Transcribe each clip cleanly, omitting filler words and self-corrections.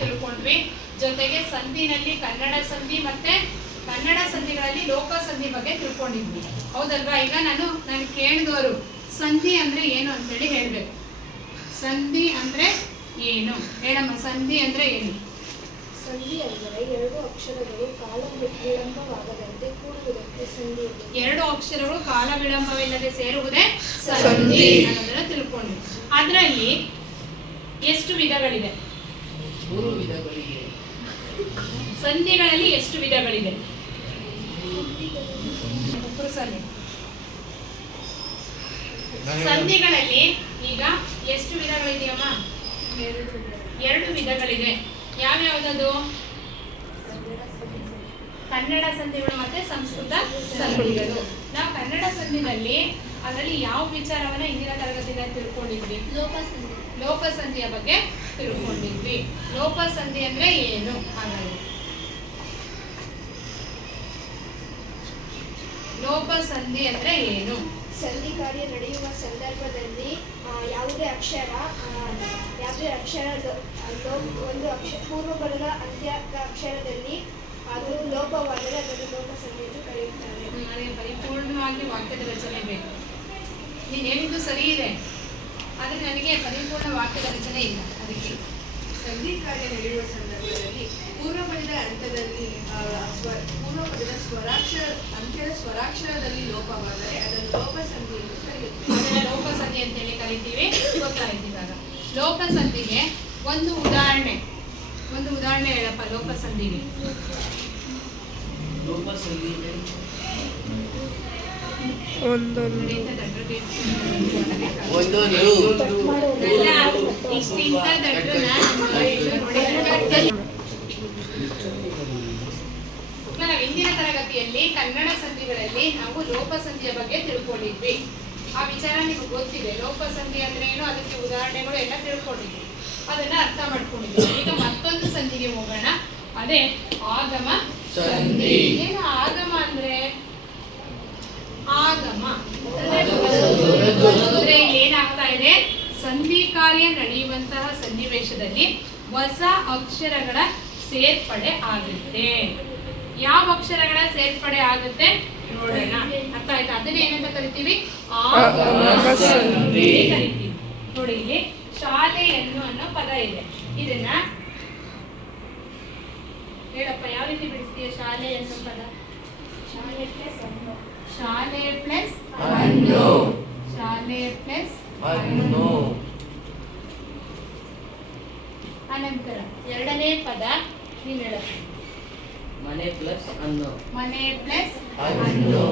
ತಿಳ್ಕೊಂಡ್ವಿ. ಜೊತೆಗೆ ಸಂಧಿನಲ್ಲಿ ಕನ್ನಡ ಸಂಧಿ ಮತ್ತೆ ಕನ್ನಡ ಸಂಧಿಗಳಲ್ಲಿ ಲೋಪ ಸಂಧಿ ಬಗ್ಗೆ ತಿಳ್ಕೊಂಡಿದ್ವಿ, ಹೌದಲ್ವಾ? ಈಗ ನಾನು ಕೇಳಿದವರು ಸಂಧಿ ಅಂದ್ರೆ ಏನು ಅಂತೇಳಿ ಹೇಳ್ಬೇಕು. ಸಂಧಿ ಅಂದ್ರೆ ಏನು ಹೇಳಮ್ಮ? ಸಂಧಿ ಅಂದ್ರೆ ಏನು? ಸಂಧಿ ಅಂದರೆ ಎರಡು ಅಕ್ಷರಗಳು ಕಾಲ ವಿಳಂಬವಾಗದಂತೆ ಕೂಡುವುದಕ್ಕೆ ಸಂಧಿ. ಎರಡು ಅಕ್ಷರಗಳು ಕಾಲ ವಿಳಂಬವಿಲ್ಲದೆ ಸೇರುವುದೇ ಸಂಧಿ ಅನ್ನೋದನ್ನ ತಿಳ್ಕೊಂಡ್ವಿ. ಅದರಲ್ಲಿ ಎಷ್ಟು ವಿಧಗಳಿವೆ? ಸಂಧಿಗಳಲ್ಲಿ ಎಷ್ಟು ವಿಧಗಳಿವೆ? ಸಂಧಿಗಳಲ್ಲಿ ಈಗ ಎಷ್ಟು ವಿಧಗಳಿದೆಯಮ್ಮ? ಎರಡು ವಿಧಗಳಿದೆ. ಯಾವ್ಯಾವುದದು? ಕನ್ನಡ ಸಂಧಿಗಳು ಮತ್ತೆ ಸಂಸ್ಕೃತ ಸಂಧಿಗಳು. ನಾವು ಕನ್ನಡ ಸಂಧಿನಲ್ಲಿ ಅದರಲ್ಲಿ ಯಾವ ವಿಚಾರವನ್ನ ಇಂದಿನ ತರಗತಿಯಲ್ಲಿ ತಿಳ್ಕೊಂಡಿದ್ವಿ? ಲೋಪ ಸಂಧಿಯ ಬಗ್ಗೆ ತಿಳ್ಕೊಂಡಿದ್ವಿ. ಲೋಪ ಸಂಧಿ ಅಂದ್ರೆ ಏನು? ಹಾಗಾಗಿ ಲೋಪ ಸಂಧಿ ಅಂದ್ರೆ ಏನು? ಸಂಧಿ ಕಾರ್ಯ ನಡೆಯುವ ಸಂದರ್ಭದಲ್ಲಿ ಯಾವುದೇ ಅಕ್ಷರ ಒಂದು ಪೂರ್ವಬರದ ಅಂತ್ಯ ಅಕ್ಷರದಲ್ಲಿ ಅದು ಲೋಪವಾದರೆ ಅದನ್ನು ಲೋಪ ಸಂಧಿ ಎಂದು ಕರೆಯುತ್ತಾರೆ. ನನಗೆ ಪರಿಪೂರ್ಣವಾಗಿ ವಾಕ್ಯದ ರಚನೆ ಬೇಕು. ನೀನು ಹೇಳಿದ್ದು ಸರಿ ಇದೆ, ಆದರೆ ನನಗೆ ಪರಿಪೂರ್ಣ ವಾಕ್ಯದ ರಚನೆ ಇಲ್ಲ. ಅದಕ್ಕೆ ಸಂಧಿ ಕಾರ್ಯ ನಡೆಯುವ ಸಂದರ್ಭದಲ್ಲಿ ಪೂರ್ವಪದದ ಹಂತದಲ್ಲಿ ಪೂರ್ವಪದದ ಅಂತ್ಯದ ಸ್ವರಾಕ್ಷರದಲ್ಲಿ ಲೋಪವಾದರೆ ಅದನ್ನು ಲೋಪ ಸಂಧಿ ಎಂದು ಕರೆಯುತ್ತೀವಿ. ಅದನ್ನ ಲೋಪ ಸಂಧಿ ಅಂತೇಳಿ ಕರಿತೀವಿ. ಗೊತ್ತಾಯ್ತು. ಇವಾಗ ಲೋಪ ಸಂಧಿಗೆ ಒಂದು ಉದಾಹರಣೆ ಹೇಳಪ್ಪ. ಲೋಪ ಸಂಧಿಗೆ ಇಂದಿನ ತರಗತಿಯಲ್ಲಿ ಕನ್ನಡ ಸಂಧಿಗಳಲ್ಲಿ ನಾವು ಲೋಪ ಸಂಧಿಯ ಬಗ್ಗೆ ತಿಳ್ಕೊಂಡಿದ್ವಿ. ಆ ವಿಚಾರ ನಿಮಗೆ ಗೊತ್ತಿದೆ. ಲೋಪ ಸಂಧಿ ಅಂದ್ರೆ ಏನು, ಅದಕ್ಕೆ ಉದಾಹರಣೆಗಳು ಎಲ್ಲ ತಿಳ್ಕೊಂಡಿದ್ವಿ, ಅದನ್ನ ಅರ್ಥ ಮಾಡ್ಕೊಂಡಿದ್ವಿ. ಈಗ ಮತ್ತೊಂದು ಸಂಧಿಗೆ ಹೋಗೋಣ. ಅದೇ ಆಗಮ ಸಂಧಿ. ಏನು ಆಗಮ ಅಂದ್ರೆ? ಆಗಮ ಅಂದ್ರೆ ಏನಾಗ್ತಾ ಇದೆ? ಸಂಧಿ ಕಾರ್ಯ ನಡೆಯುವಂತಹ ಸನ್ನಿವೇಶದಲ್ಲಿ ಹೊಸ ಅಕ್ಷರಗಳ ಸೇರ್ಪಡೆ ಆಗುತ್ತೆ. ಯಾವ ಅಕ್ಷರಗಳ ಸೇರ್ಪಡೆ ಆಗುತ್ತೆ ನೋಡೋಣ. ಅರ್ಥ ಆಯ್ತಾ? ಅದನ್ನೇ ಏನಂತ ಕರಿತೀವಿ? ಆಗಮ ಸಂಧಿ ಕರಿತೀವಿ. ನೋಡಿ, ಇಲ್ಲಿ ಶಾಲೆಯನ್ನು ಅನ್ನೋ ಪದ ಇದೆ. ಇದನ್ನ ಹೇಳಪ್ಪ, ಯಾವ ರೀತಿ ಬಿಡಿಸ್ತೀಯ? ಶಾಲೆ ಅನ್ನೋ ಪದ ಶಾಲೆ ಪ್ಲಸ್ ಅನ್ನು. ಶಾಲೆ ಪ್ಲಸ್ ಅನ್ನು. ಶಾಲೆ ಪ್ಲಸ್ ಅನ್ನು. ಅನಂತರ ಎರಡನೇ ಪದ ನೀನು ಹೇಳಪ್ಪ. ಮನೆ ಪ್ಲಸ್ ಅನ್ನು. ಮನೆ ಪ್ಲಸ್ ಅನ್ನು.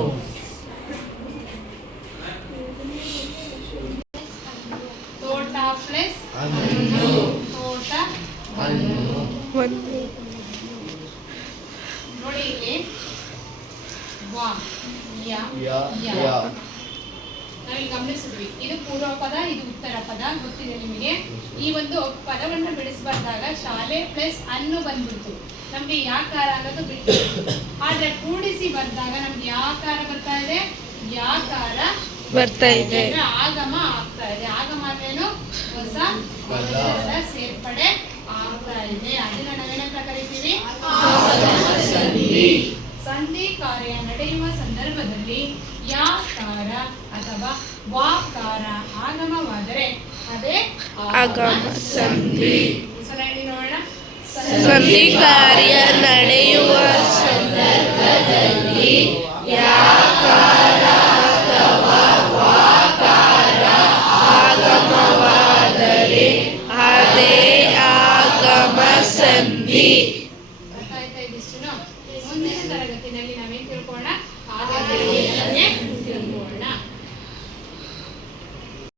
ತೋಟ ಪ್ಲಸ್ ಅನ್ನು. ತೋಟ ಅನ್ನು. ನೋಡಿ ಇಲ್ಲಿ ವಾ ನಾವಿಲ್ಲಿ ಗಮನಿಸಿದ್ವಿ. ಇದು ಪೂರ್ವ ಪದ, ಇದು ಉತ್ತರ ಪದ. ಗೊತ್ತಿದೆ ನಿಮಗೆ. ಈ ಒಂದು ಪದವನ್ನು ಬಿಡಿಸಬಾರ್ದಾಗ ಶಾಲೆ ಪ್ಲಸ್ ಅನ್ನು ಬಂದ್ಬಿಡ್ತು, ನಮ್ಗೆ ಯಾಕಾರ ಅನ್ನೋದು ಬಿಟ್ಟು. ಆದ್ರೆ ಕೂಡಿಸಿ ಬರ್ದಾಗ ನಮ್ಗೆ ಯಾಕಾರ ಬರ್ತಾ ಇದೆ? ಯಾಕಾರ ಬರ್ತಾ ಇದೆ. ಆಗಮ ಆಗ್ತಾ ಇದೆ. ಆಗಮ ಅಂದ್ರೇನು? ಹೊಸ ಅಕ್ಷರದ ಸೇರ್ಪಡೆ ಆಗ್ತಾ ಇದೆ. ಅದನ್ನ ನಾವೇನಂತ ಕರಿತೀವಿ? ಸಂಧಿ ಕಾರ್ಯ ನಡೆಯುವ ಸಂದರ್ಭದಲ್ಲಿ ಯಾಕಾರ ಅಥವಾ ವಾಕಾರ ಆಗಮವಾದರೆ ಅದೇ ಆಗಮ ಸಂಧಿ. ನೋಡೋಣ. ಸಂಧಿ ಕಾರ್ಯ ನಡೆಯುವ ಸಂದರ್ಭದಲ್ಲಿ ಯಾಕಾರ ಅಥವಾ ವಾಕಾರ ಆಗಮವಾದರೆ ಅದೇ ಆಗಮ ಸಂಧಿ. ಮುಂದಿನ ತರಗತಿಯಲ್ಲಿ ನಾವೇನ್ ತಿಳ್ಕೊಳ್ಳೋಣ? ಆಗಮ